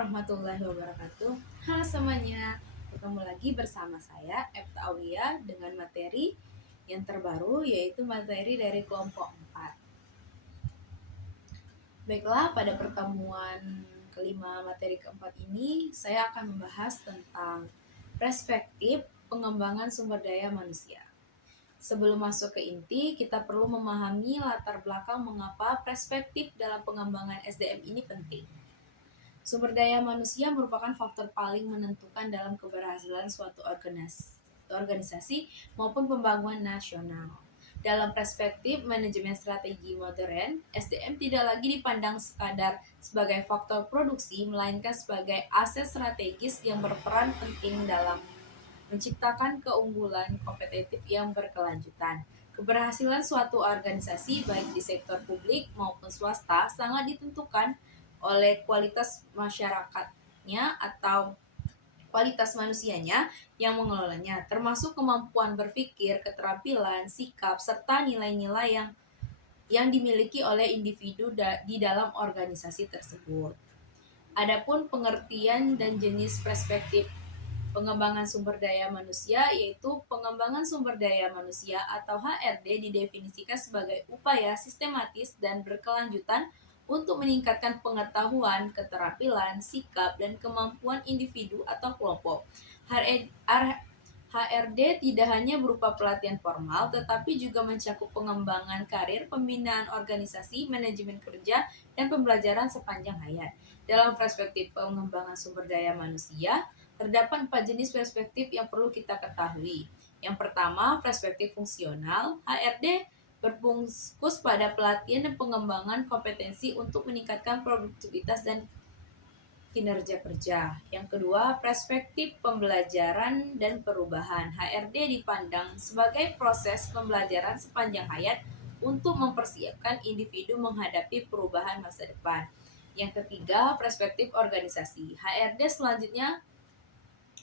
warahmatullahi wabarakatuh. Halo semuanya, ketemu lagi bersama saya Epta Aulia dengan materi yang terbaru, yaitu materi dari kelompok 4. Baiklah, pada pertemuan kelima materi keempat ini saya akan membahas tentang perspektif pengembangan sumber daya manusia. Sebelum masuk ke inti, kita perlu memahami latar belakang mengapa perspektif dalam pengembangan SDM ini penting. Sumber daya manusia merupakan faktor paling menentukan dalam keberhasilan suatu organisasi maupun pembangunan nasional. Dalam perspektif manajemen strategi modern, SDM tidak lagi dipandang sekadar sebagai faktor produksi, melainkan sebagai aset strategis yang berperan penting dalam menciptakan keunggulan kompetitif yang berkelanjutan. Keberhasilan suatu organisasi, baik di sektor publik maupun swasta, sangat ditentukan oleh kualitas masyarakatnya atau kualitas manusianya yang mengelolanya, termasuk kemampuan berpikir, keterampilan, sikap, serta nilai-nilai yang dimiliki oleh individu di dalam organisasi tersebut. Adapun pengertian dan jenis perspektif pengembangan sumber daya manusia, yaitu pengembangan sumber daya manusia atau HRD didefinisikan sebagai upaya sistematis dan berkelanjutan untuk meningkatkan pengetahuan, keterampilan, sikap, dan kemampuan individu atau kelompok. HRD tidak hanya berupa pelatihan formal, tetapi juga mencakup pengembangan karir, pembinaan organisasi, manajemen kerja, dan pembelajaran sepanjang hayat. Dalam perspektif pengembangan sumber daya manusia, terdapat 4 jenis perspektif yang perlu kita ketahui. Yang pertama, perspektif fungsional. HRD berfokus pada pelatihan dan pengembangan kompetensi untuk meningkatkan produktivitas dan kinerja kerja. Yang kedua, perspektif pembelajaran dan perubahan. HRD dipandang sebagai proses pembelajaran sepanjang hayat untuk mempersiapkan individu menghadapi perubahan masa depan. Yang ketiga, perspektif organisasi. HRD selanjutnya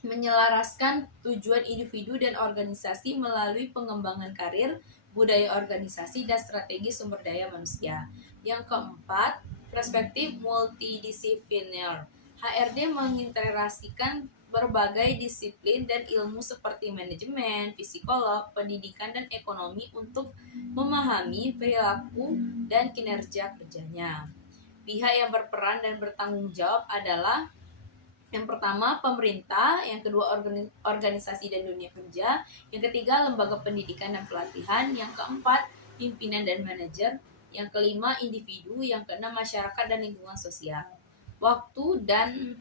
menyelaraskan tujuan individu dan organisasi melalui pengembangan karir, budaya organisasi, dan strategi sumber daya manusia. Yang keempat, perspektif multidisipliner. HRD mengintegrasikan berbagai disiplin dan ilmu seperti manajemen, psikolog, pendidikan, dan ekonomi untuk memahami perilaku dan kinerja kerjanya. Pihak yang berperan dan bertanggung jawab adalah yang pertama, pemerintah. Yang kedua, organisasi dan dunia kerja. Yang ketiga, lembaga pendidikan dan pelatihan. Yang keempat, pimpinan dan manajer. Yang kelima, individu. Yang keenam, masyarakat dan lingkungan sosial. Waktu dan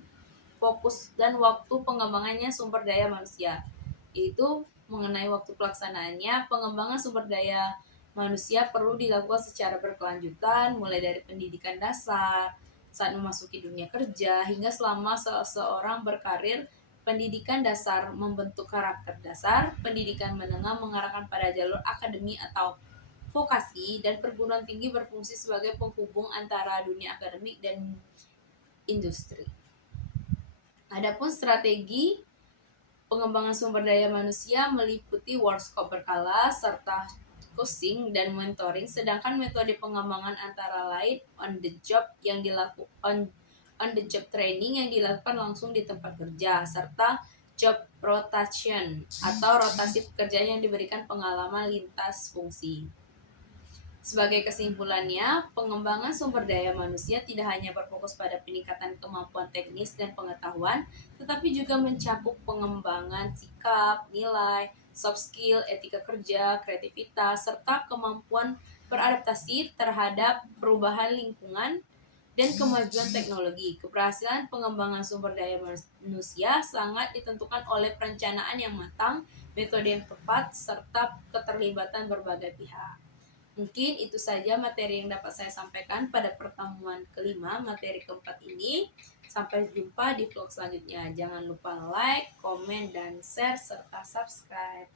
fokus dan waktu pengembangannya sumber daya manusia, yaitu mengenai waktu pelaksanaannya. Pengembangan sumber daya manusia perlu dilakukan secara berkelanjutan, mulai dari pendidikan dasar, saat memasuki dunia kerja, hingga selama seseorang berkarir. Pendidikan dasar membentuk karakter dasar, pendidikan menengah mengarahkan pada jalur akademi atau vokasi, dan perguruan tinggi berfungsi sebagai penghubung antara dunia akademik dan industri. Adapun strategi pengembangan sumber daya manusia meliputi workshop berkala serta coaching dan mentoring, sedangkan metode pengembangan antara lain on the job training yang dilakukan langsung di tempat kerja, serta job rotation atau rotasi pekerjaan yang diberikan pengalaman lintas fungsi. Sebagai kesimpulannya, pengembangan sumber daya manusia tidak hanya berfokus pada peningkatan kemampuan teknis dan pengetahuan, tetapi juga mencakup pengembangan sikap, nilai, soft skill, etika kerja, kreativitas, serta kemampuan beradaptasi terhadap perubahan lingkungan dan kemajuan teknologi. Keberhasilan pengembangan sumber daya manusia sangat ditentukan oleh perencanaan yang matang, metode yang tepat, serta keterlibatan berbagai pihak. Mungkin itu saja materi yang dapat saya sampaikan pada pertemuan kelima materi keempat ini. Sampai jumpa di vlog selanjutnya. Jangan lupa like, komen, dan share, serta subscribe.